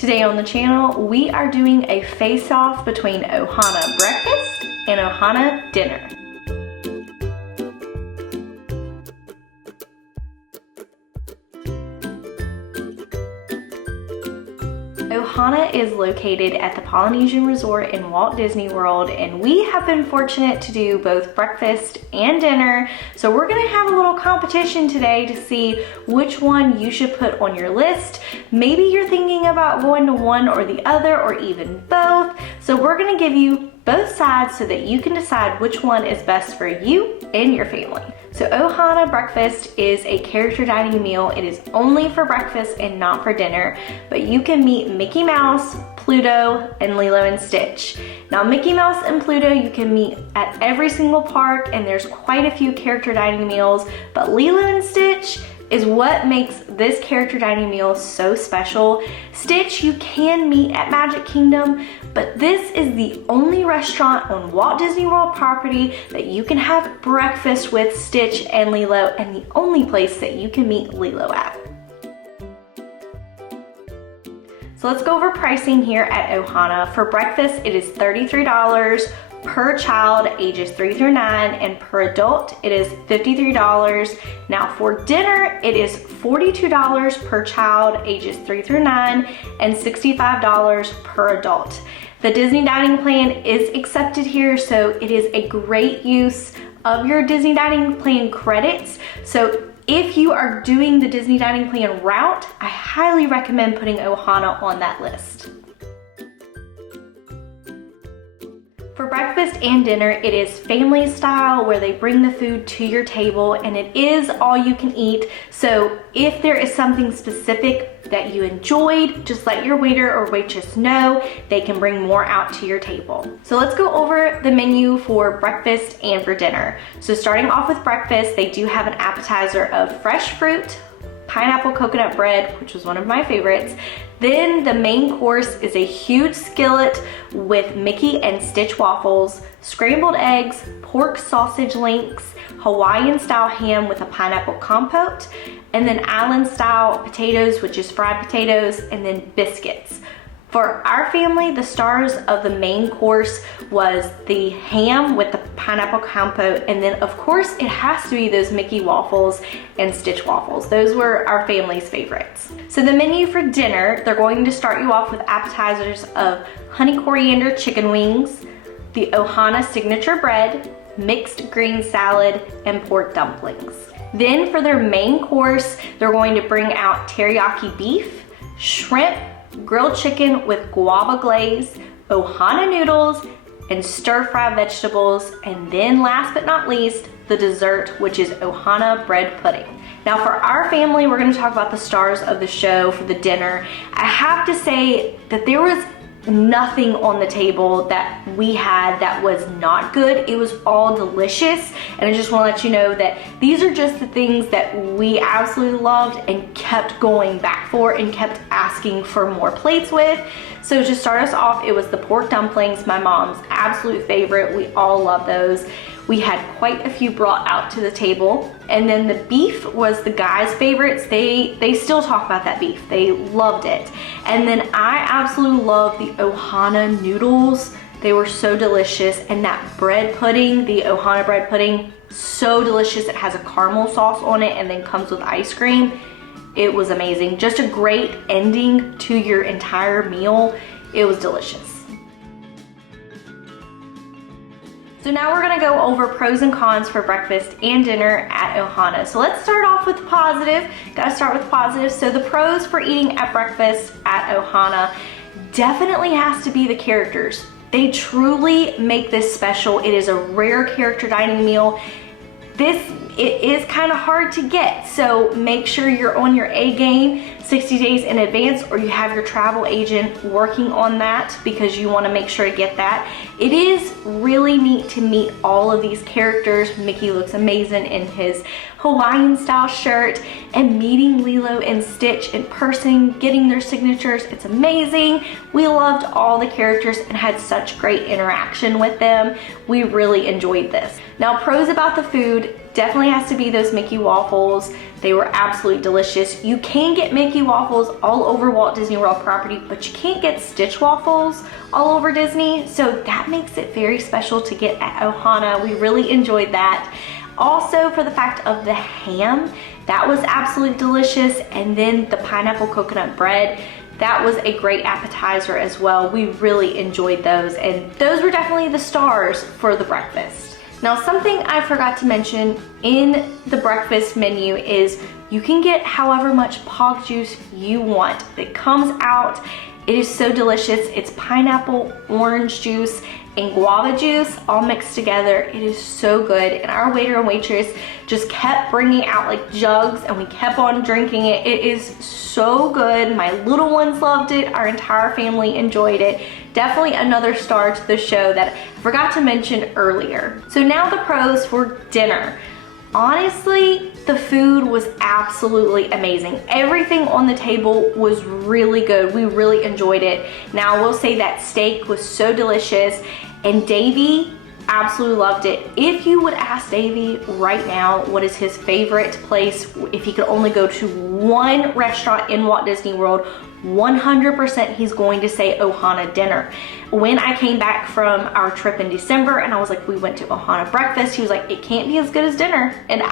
Today on the channel, we are doing a face-off between Ohana Breakfast and Ohana Dinner. Ohana is located at the Polynesian Resort in Walt Disney World, and we have been fortunate to do both breakfast and dinner. So we're gonna have a little competition today to see which one you should put on your list. Maybe you're thinking about going to one or the other, or even both. So we're gonna give you both sides so that you can decide which one is best for you and your family. So Ohana Breakfast is a character dining meal. It is only for breakfast and not for dinner, but you can meet Mickey Mouse, Pluto, and Lilo and Stitch. Now Mickey Mouse and Pluto you can meet at every single park, and there's quite a few character dining meals, but Lilo and Stitch is what makes this character dining meal so special. Stitch you can meet at Magic Kingdom, but this is the only restaurant on Walt Disney World property that you can have breakfast with Stitch and Lilo, and the only place that you can meet Lilo at. So let's go over pricing here at Ohana. For breakfast, it is $33 per child ages 3 through 9, and per adult it is $53. Now for dinner it is $42 per child ages 3 through 9 and $65 per adult. The Disney dining plan is accepted here, so it is a great use of your Disney dining plan credits. So if you are doing the Disney dining plan route, I highly recommend putting Ohana on that list. For breakfast and dinner, it is family style, where they bring the food to your table, and it is all you can eat. So if there is something specific that you enjoyed, just let your waiter or waitress know. They can bring more out to your table. So let's go over the menu for breakfast and for dinner. So starting off with breakfast, they do have an appetizer of fresh fruit, pineapple coconut bread, which was one of my favorites. Then the main course is a huge skillet with Mickey and Stitch waffles, scrambled eggs, pork sausage links, Hawaiian-style ham with a pineapple compote, and then island-style potatoes, which is fried potatoes, and then biscuits. For our family, the stars of the main course was the ham with the pineapple compote, and then of course it has to be those Mickey waffles and Stitch waffles. Those were our family's favorites. So the menu for dinner, they're going to start you off with appetizers of honey coriander chicken wings, the Ohana signature bread, mixed green salad, and pork dumplings. Then for their main course, they're going to bring out teriyaki beef, shrimp, grilled chicken with guava glaze, Ohana noodles, and stir-fried vegetables, and then last but not least, the dessert, which is Ohana bread pudding. Now for our family, we're gonna talk about the stars of the show for the dinner. I have to say that there was nothing on the table that we had that was not good. It was all delicious, and I just want to let you know that these are just the things that we absolutely loved and kept going back for and kept asking for more plates with. So to start us off, it was the pork dumplings, my mom's absolute favorite. We all love those. We had quite a few brought out to the table. And then the beef was the guys' favorites. They still talk about that beef. They loved it. And then I absolutely love the Ohana noodles. They were so delicious. And that bread pudding, the Ohana bread pudding, so delicious. It has a caramel sauce on it and then comes with ice cream. It was amazing. Just a great ending to your entire meal. It was delicious. So now we're gonna go over pros and cons for breakfast and dinner at Ohana. So let's start off with the positive. Gotta start with positive. So the pros for eating at breakfast at Ohana definitely has to be the characters. They truly make this special. It is a rare character dining meal. It is kind of hard to get, so make sure you're on your A game 60 days in advance, or you have your travel agent working on that, because you want to make sure to get that. It is really neat to meet all of these characters. Mickey looks amazing in his Hawaiian style shirt, and meeting Lilo and Stitch in person, getting their signatures, it's amazing. We loved all the characters and had such great interaction with them. We really enjoyed this. Now, pros about the food, definitely has to be those Mickey waffles. They were absolutely delicious. You can get Mickey waffles all over Walt Disney World property, but you can't get Stitch waffles all over Disney. So that makes it very special to get at Ohana. We really enjoyed that. Also, for the fact of the ham, that was absolutely delicious. And then the pineapple coconut bread, that was a great appetizer as well. We really enjoyed those, and those were definitely the stars for the breakfast. Now, something I forgot to mention in the breakfast menu is you can get however much pog juice you want. It comes out, it is so delicious. It's pineapple, orange juice, and guava juice all mixed together. It is so good, and our waiter and waitress just kept bringing out like jugs, and we kept on drinking it. It is so good. My little ones loved it. Our entire family enjoyed it. Definitely another star to the show that I forgot to mention earlier. So now the pros for dinner. Honestly, the food was absolutely amazing. Everything on the table was really good. We really enjoyed it. Now, I will say that steak was so delicious, and Davey absolutely loved it. If you would ask Davey right now what is his favorite place, if he could only go to one restaurant in Walt Disney World, 100% he's going to say Ohana dinner. When I came back from our trip in December and I was like, we went to Ohana Breakfast, he was like, it can't be as good as dinner. And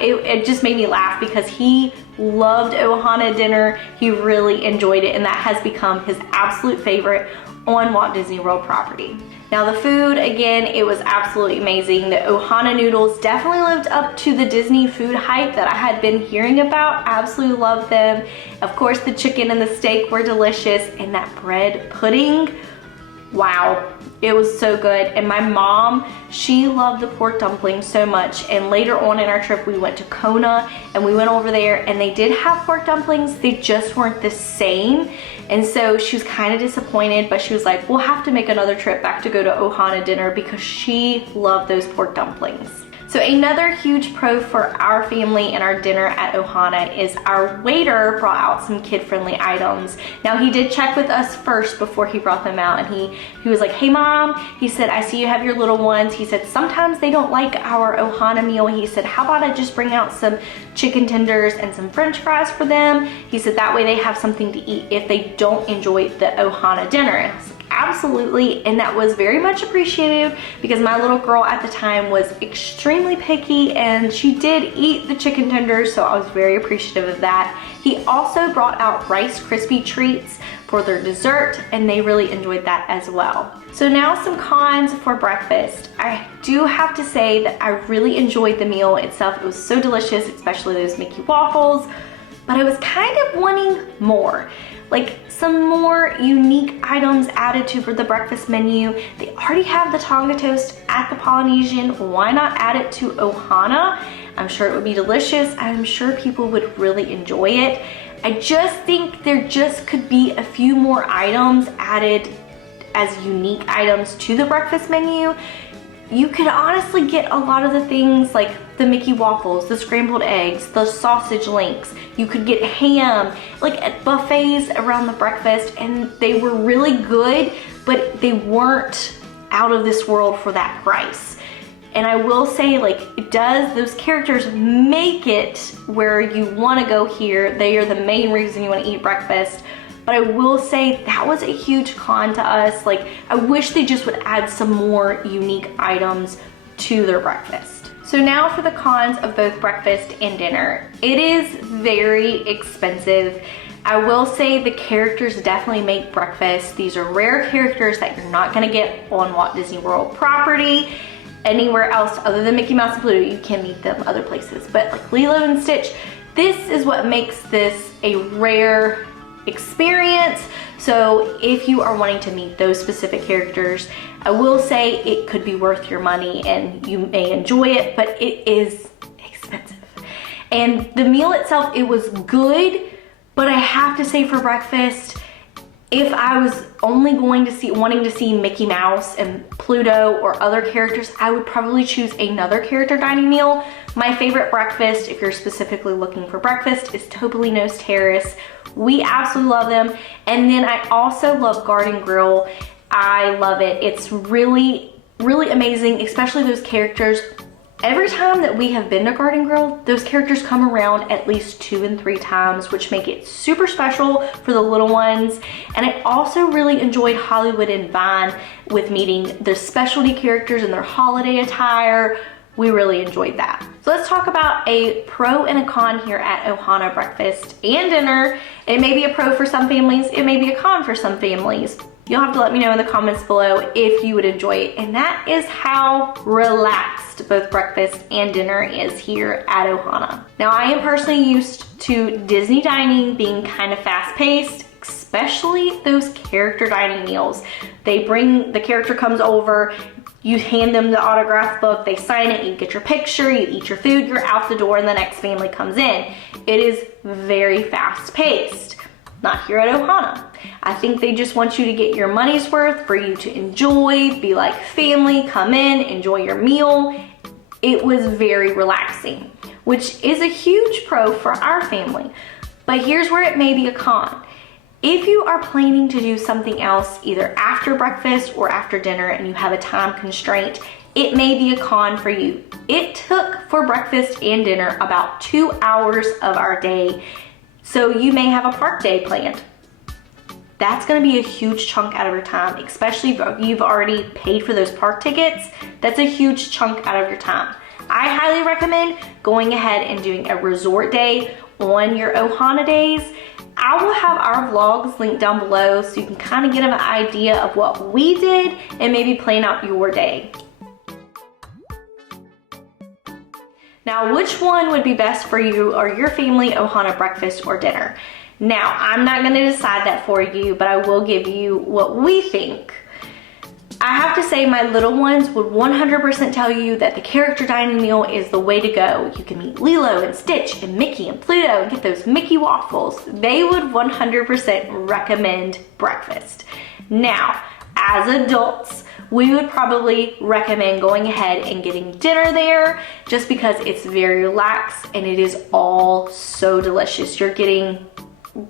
it just made me laugh because he loved Ohana dinner. He really enjoyed it, and that has become his absolute favorite on Walt Disney World property. Now the food, again, it was absolutely amazing. The Ohana noodles definitely lived up to the Disney food hype that I had been hearing about. Absolutely loved them. Of course, the chicken and the steak were delicious, and that bread pudding, wow, it was so good. And my mom, she loved the pork dumplings so much, and later on in our trip we went to Kona and we went over there and they did have pork dumplings. They just weren't the same, and so she was kind of disappointed, but she was like, we'll have to make another trip back to go to Ohana dinner because she loved those pork dumplings. So another huge pro for our family and our dinner at Ohana is our waiter brought out some kid-friendly items. Now, he did check with us first before he brought them out, and he was like, hey mom, he said, I see you have your little ones. He said, sometimes they don't like our Ohana meal. He said, how about I just bring out some chicken tenders and some french fries for them? He said, that way they have something to eat if they don't enjoy the Ohana dinner. And I was like, absolutely, and that was very much appreciated because my little girl at the time was extremely picky and she did eat the chicken tenders, so I was very appreciative of that. He also brought out Rice Krispie treats for their dessert, and they really enjoyed that as well. So now some cons for breakfast. I do have to say that I really enjoyed the meal itself. It was so delicious, especially those Mickey waffles, but I was kind of wanting more. Like some more unique items added to for the breakfast menu. They already have the Tonga toast at the Polynesian. Why not add it to Ohana? I'm sure it would be delicious. I'm sure people would really enjoy it. I just think there just could be a few more items added as unique items to the breakfast menu. You could honestly get a lot of the things like the Mickey waffles, the scrambled eggs, the sausage links. You could get ham, like at buffets around the breakfast, and they were really good, but they weren't out of this world for that price. And I will say, like, those characters make it where you want to go here. They are the main reason you want to eat breakfast. But I will say that was a huge con to us. Like, I wish they just would add some more unique items to their breakfast. So now for the cons of both breakfast and dinner. It is very expensive. I will say the characters definitely make breakfast. These are rare characters that you're not gonna get on Walt Disney World property. Anywhere else other than Mickey Mouse and Pluto, you can meet them other places. But like Lilo and Stitch, this is what makes this a rare experience. So if you are wanting to meet those specific characters, I will say it could be worth your money and you may enjoy it, but it is expensive. And the meal itself, it was good, but I have to say for breakfast, if I was only wanting to see Mickey Mouse and Pluto or other characters, I would probably choose another character dining meal. My favorite breakfast, if you're specifically looking for breakfast, is Topolino's Terrace. We absolutely love them. And then I also love Garden Grill. I love it. It's really, really amazing, especially those characters. Every time that we have been to Garden Grill, those characters come around at least 2 and 3 times, which make it super special for the little ones. And I also really enjoyed Hollywood and Vine with meeting the specialty characters in their holiday attire. We really enjoyed that. So let's talk about a pro and a con here at Ohana Breakfast and Dinner. It may be a pro for some families, it may be a con for some families. You'll have to let me know in the comments below if you would enjoy it. And that is how relaxed both breakfast and dinner is here at Ohana. Now, I am personally used to Disney dining being kind of fast-paced, especially those character dining meals. The character comes over, you hand them the autograph book, they sign it, you get your picture, you eat your food, you're out the door, and the next family comes in. It is very fast-paced. Not here at Ohana. I think they just want you to get your money's worth, for you to enjoy, be like family, come in, enjoy your meal. It was very relaxing, which is a huge pro for our family. But here's where it may be a con. If you are planning to do something else either after breakfast or after dinner and you have a time constraint, it may be a con for you. It took for breakfast and dinner about 2 hours of our day. So you may have a park day planned. That's gonna be a huge chunk out of your time, especially if you've already paid for those park tickets. That's a huge chunk out of your time. I highly recommend going ahead and doing a resort day on your Ohana days. I will have our vlogs linked down below so you can kind of get an idea of what we did and maybe plan out your day. Now, which one would be best for you or your family, Ohana breakfast or dinner? Now, I'm not gonna decide that for you, but I will give you what we think. I have to say my little ones would 100% tell you that the character dining meal is the way to go. You can meet Lilo and Stitch and Mickey and Pluto and get those Mickey waffles. They would 100% recommend breakfast. Now, as adults, we would probably recommend going ahead and getting dinner there just because it's very relaxed and it is all so delicious. You're getting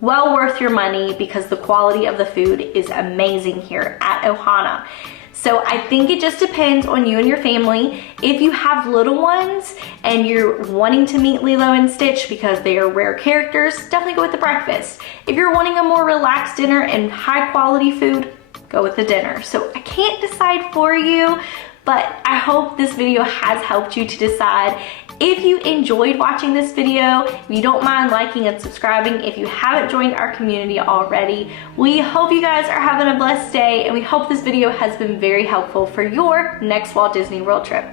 well worth your money because the quality of the food is amazing here at Ohana. So I think it just depends on you and your family. If you have little ones and you're wanting to meet Lilo and Stitch because they are rare characters, definitely go with the breakfast. If you're wanting a more relaxed dinner and high quality food, go with the dinner. So I can't decide for you, but I hope this video has helped you to decide. If you enjoyed watching this video, if you don't mind liking and subscribing if you haven't joined our community already. We hope you guys are having a blessed day, and we hope this video has been very helpful for your next Walt Disney World trip.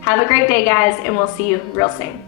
Have a great day, guys, and we'll see you real soon.